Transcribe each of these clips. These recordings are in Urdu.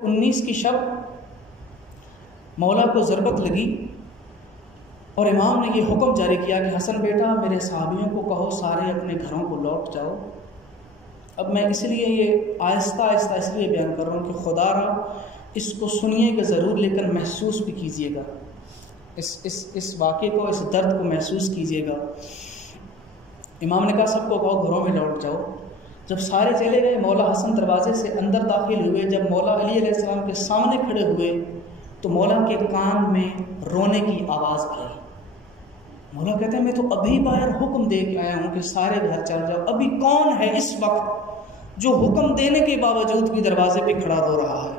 19 کی شب مولا کو ضربت لگی اور امام نے یہ حکم جاری کیا کہ حسن بیٹا میرے صحابیوں کو کہو سارے اپنے گھروں کو لوٹ جاؤ۔ اب میں اس لیے یہ آہستہ آہستہ اس لیے بیان کر رہا ہوں کہ خدا را اس کو سنیے گا ضرور، لیکن محسوس بھی کیجیے گا، اس واقعے کو، اس درد کو محسوس کیجیے گا۔ امام نے کہا سب کو کہو گھروں میں لوٹ جاؤ۔ جب سارے چلے گئے، مولا حسن دروازے سے اندر داخل ہوئے۔ جب مولا علی علیہ السلام کے سامنے کھڑے ہوئے تو مولا کے کان میں رونے کی آواز آئی۔ مولا کہتے ہیں میں تو ابھی باہر حکم دے کے آیا ہوں کہ سارے گھر چل جاؤ، ابھی کون ہے اس وقت جو حکم دینے کے باوجود بھی دروازے پہ کھڑا رو رہا ہے؟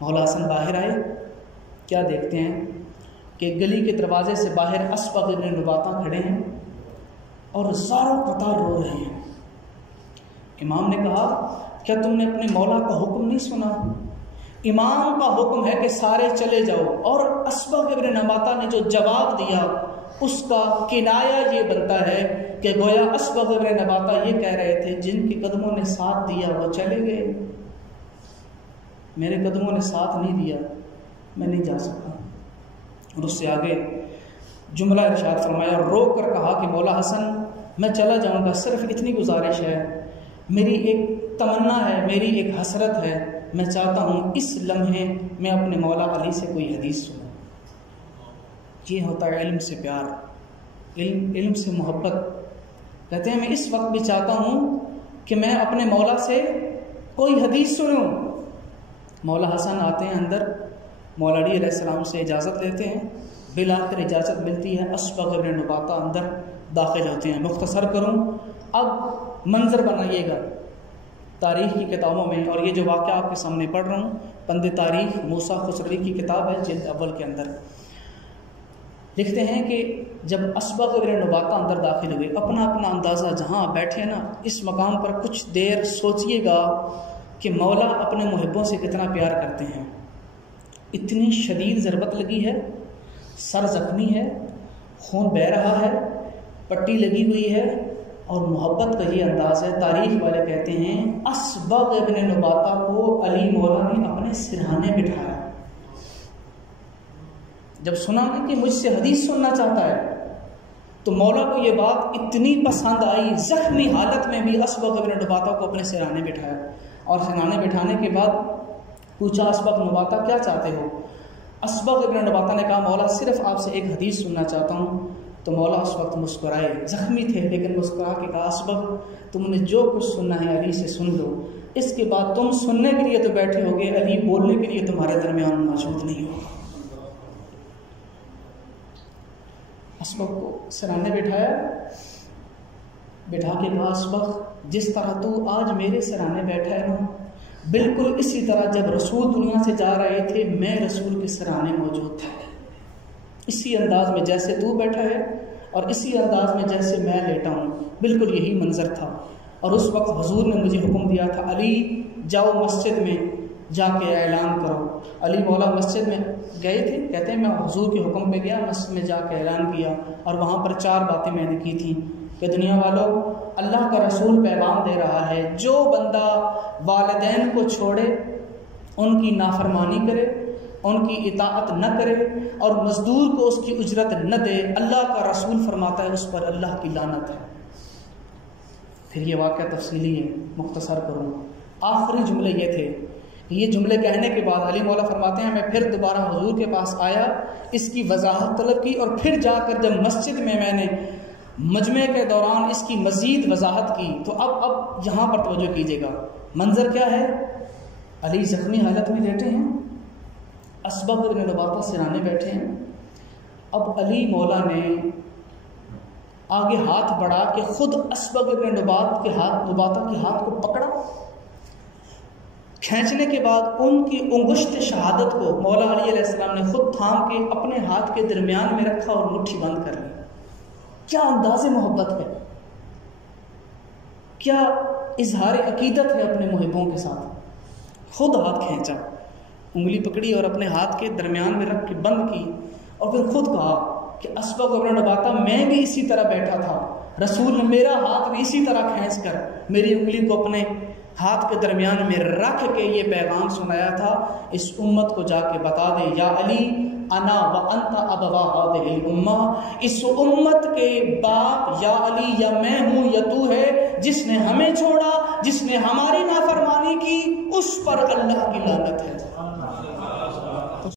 مولا حسن باہر آئے، کیا دیکھتے ہیں کہ گلی کے دروازے سے باہر اسبغ ابن نباتہ کھڑے ہیں اور زاروں قطار رو رہے ہیں۔ امام نے کہا کیا تم نے اپنے مولا کا حکم نہیں سنا؟ امام کا حکم ہے کہ سارے چلے جاؤ، اور اسبغ ابن نباتہ نے جو جواب دیا اس کا کنایہ یہ بنتا ہے کہ گویا اسبغ ابن نباتہ یہ کہہ رہے تھے جن کے قدموں نے ساتھ دیا وہ چلے گئے، میرے قدموں نے ساتھ نہیں دیا، میں نہیں جا سکا۔ اور اس سے آگے جملہ ارشاد فرمایا اور رو کر کہا کہ مولا حسن میں چلا جاؤں گا، صرف اتنی گزارش ہے، میری ایک تمنا ہے، میری ایک حسرت ہے، میں چاہتا ہوں اس لمحے میں اپنے مولا علی سے کوئی حدیث سنوں۔ یہ ہوتا ہے علم سے پیار، علم سے محبت۔ کہتے ہیں میں اس وقت بھی چاہتا ہوں کہ میں اپنے مولا سے کوئی حدیث سنوں۔ مولا حسن آتے ہیں اندر، مولا علی علیہ السلام سے اجازت لیتے ہیں، بالآخر اجازت ملتی ہے، اسبغ ابن نباتہ اندر داخل ہوتے ہیں۔ مختصر کروں، اب منظر بنائیے گا تاریخ کی کتابوں میں، اور یہ جو واقعہ آپ کے سامنے پڑھ رہا ہوں بند تاریخ موسیٰ خسروی کی کتاب ہے جلد اول کے اندر لکھتے ہیں کہ جب اسبغ ابن نباتہ اندر داخل ہوئے، اپنا اپنا اندازہ جہاں بیٹھے نا اس مقام پر کچھ دیر سوچئے گا کہ مولا اپنے محبوں سے کتنا پیار کرتے ہیں۔ اتنی شدید ضربت لگی ہے، سر زخمی ہے، خون بہہ رہا ہے، پٹی لگی ہوئی ہے، اور محبت کا یہ انداز ہے۔ تاریخ والے کہتے ہیں اسبغ ابن نباتہ کو علی مولا نے اپنے سرہانے بٹھایا۔ جب سنا کہ مجھ سے حدیث سننا چاہتا ہے تو مولا کو یہ بات اتنی پسند آئی، زخمی حالت میں بھی اسبغ ابن نباتہ کو اپنے سرہانے بٹھایا، اور سرہانے بٹھانے کے بعد پوچھا اسبغ نباتہ کیا چاہتے ہو؟ اسبغ ابن نباتہ نے کہا مولا صرف آپ سے ایک حدیث سننا چاہتا ہوں۔ تو مولا اس وقت مسکرائے، زخمی تھے لیکن مسکرا کے کہا اسبغ تم نے جو کچھ سننا ہے علی سے سن لو، اس کے بعد تم سننے کے لیے تو بیٹھے ہوگے، علی بولنے کے لیے تمہارے درمیان موجود نہیں ہوگا۔ اسبغ کو سرانے بٹھایا، بٹھا کے کہا اسبغ جس طرح تو آج میرے سرانے بیٹھا ہے نا، بالکل اسی طرح جب رسول دنیا سے جا رہے تھے میں رسول کے سرانے موجود تھا، اسی انداز میں جیسے تو بیٹھا ہے اور اسی انداز میں جیسے میں لیٹا ہوں، بالکل یہی منظر تھا۔ اور اس وقت حضور نے مجھے حکم دیا تھا علی جاؤ مسجد میں جا کے اعلان کرو۔ علی مولا مسجد میں گئے تھے، کہتے ہیں میں حضور کے حکم پہ گیا، مسجد میں جا کے اعلان کیا، اور وہاں پر 4 باتیں میں نے کی تھیں کہ دنیا والوں اللہ کا رسول پیغام دے رہا ہے، جو بندہ والدین کو چھوڑے، ان کی نافرمانی کرے، ان کی اطاعت نہ کرے، اور مزدور کو اس کی اجرت نہ دے، اللہ کا رسول فرماتا ہے اس پر اللہ کی لعنت ہے۔ پھر یہ واقعہ تفصیلی ہے، مختصر کروں، آخری جملے یہ تھے کہ یہ جملے کہنے کے بعد علی مولا فرماتے ہیں میں پھر دوبارہ حضور کے پاس آیا، اس کی وضاحت طلب کی، اور پھر جا کر جب مسجد میں میں نے مجمع کے دوران اس کی مزید وضاحت کی، تو اب یہاں پر توجہ کیجیے گا، منظر کیا ہے؟ علی زخمی حالت میں لیٹے ہیں، اسبغ ابن نباتہ سرانے بیٹھے ہیں۔ اب علی مولا نے آگے ہاتھ بڑھا کے خود اسبغ ابن نباتہ کے ہاتھ کو پکڑا، کھینچنے کے بعد ان کی انگشت شہادت کو مولا علی علیہ السلام نے خود تھام کے اپنے ہاتھ کے درمیان میں رکھا اور مٹھی بند کر لی۔ کیا انداز محبت ہے، کیا اظہار عقیدت ہے اپنے محبوں کے ساتھ۔ خود ہاتھ کھینچا، انگلی پکڑی اور اپنے ہاتھ کے درمیان میں رکھ کے بند کی، اور پھر خود کہا کہ اسبغ ابن نباتہ میں بھی اسی طرح بیٹھا تھا، رسول نے میرا ہاتھ بھی اسی طرح کھینچ کر میری انگلی کو اپنے ہاتھ کے درمیان میں رکھ کے یہ پیغام سنایا تھا، اس امت کو جا کے بتا دے یا علی انا و انت ابوا هذه الامہ، اس امت کے باپ یا علی یا میں ہوں یا تو ہے، جس نے ہمیں چھوڑا، جس نے ہماری نافرمانی کی، اس پر اللہ کی لعنت ہے۔